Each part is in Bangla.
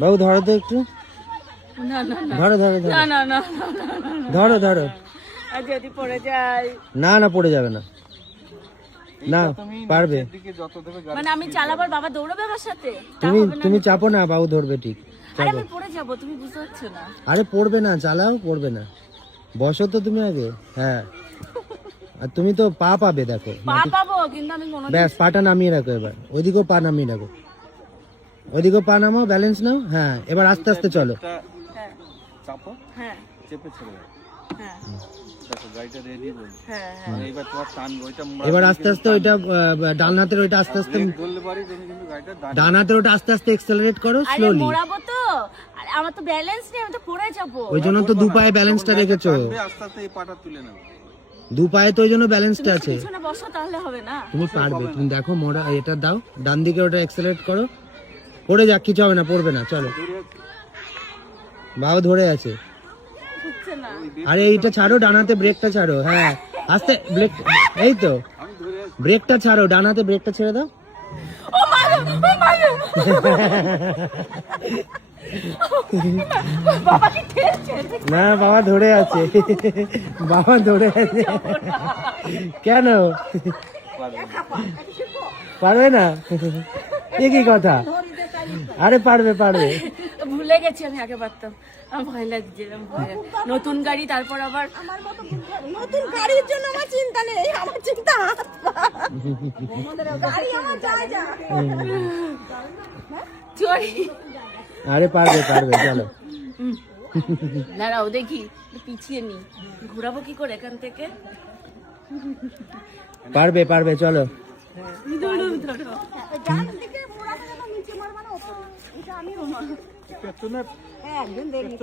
বাবু ধরো তো একটু, না না না ধরো ধরো ধরো না না না ধরো ধরো। আর যদি পড়ে যায়? না না পড়ে যাবে না, না পারবে। মানে আমি চালাবার, বাবা দৌড়াবে আমার সাথে? তুমি চাপো না, বাবু ধরবে ঠিক। আরে আমি পড়ে যাব, তুমি বুঝতে পারছো না? আরে পড়বে না, চালাও, পড়বে না। বসো তো তুমি আগে। হ্যাঁ, আর তুমি তো পা পাবে, দেখো। পা পাবো কিন্তু আমি কোনো ব্যাস, পাটা নামিয়ে রাখো এবার। ওইদিকেও পা নামিয়ে রাখো, ওইদিকেও পা নামাও, ব্যালেন্স নাও। হ্যাঁ, এবার আস্তে আস্তে চলো। হ্যাঁ চাপো, হ্যাঁ চেপে ছেড়ে দাও। হ্যাঁ দেখো গাড়িটা রেডি বলছি। হ্যাঁ এইবার তোমার টানবো, ওইটা এবার আস্তে আস্তে ওইটা ডান হাতের ওইটা আস্তে আস্তে, ধরলে পারি তুমি, কিন্তু গাড়িটা ডান হাতের ওইটা আস্তে আস্তে এক্সেলারেট করো আরে স্লোলি। মোড়াবো তো, আরে আমার তো ব্যালেন্স নেই, আমি তো পড়ে যাব। ওই জন্য তো দু পায়ে ব্যালেন্সটা রেখেছো, আস্তে আস্তে এই পাটা তুলে নেবে। দু পায়ে তো ওই জন্য ব্যালেন্সটা আছে। পিছনে বসো তাহলে হবে না? তুমি পারবে, তুমি দেখো মোড়া এটা দাও, ডান দিকে ওটা এক্সেলারেট করো। পড়ে যাক, কিছু হবে না, পড়বে না, চলো। বাবা ধরে আছে। হচ্ছে না। আরে এইটা ছাড়ো, ডান হাতে ব্রেকটা ছাড়ো। হ্যাঁ, আস্তে ব্রেক, এই তো ব্রেকটা ছাড়ো, ডান হাতে ব্রেকটা ছেড়ে দাও। ও মাগো, ও মাগো। বাবা কি ঠেলছে? না, বাবা ধরে আছে, বাবা ধরে আছে। কেন পারবে না? এ কি কথা? আরে পারবে পারবে। ভুলে গেছি, আমি আগে পারতাম। আমার ভয় লাগছে, নতুন গাড়ি, তারপর আবার আমার মতো নতুন গাড়ির জন্য আমার চিন্তা নেই, আমার চিন্তা হাত পা। গাড়ি আমার যায় যা। চড়ি। আরে পারবে পারবে, চলো। দাঁড়াও দেখি, পিছিয়ে নি, ঘোরাবো কি করে এখান থেকে? পারবে পারবে, চলো। ধরো ধরো। ডান দিকে মোড়াতে যখন নিচে মারবা না, এটা আমিও মারবো। পেছনে হ্যাঁ, একদিন দেখি।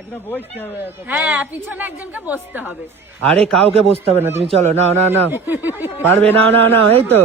একদম বসতে হবে তো। হ্যাঁ, পিছনে একজনকে বসতে হবে। আরে কাউকে বসতে হবে না, তুমি চলো। নাও নাও নাও, পারবে, নাও নাও নাও, এই তো।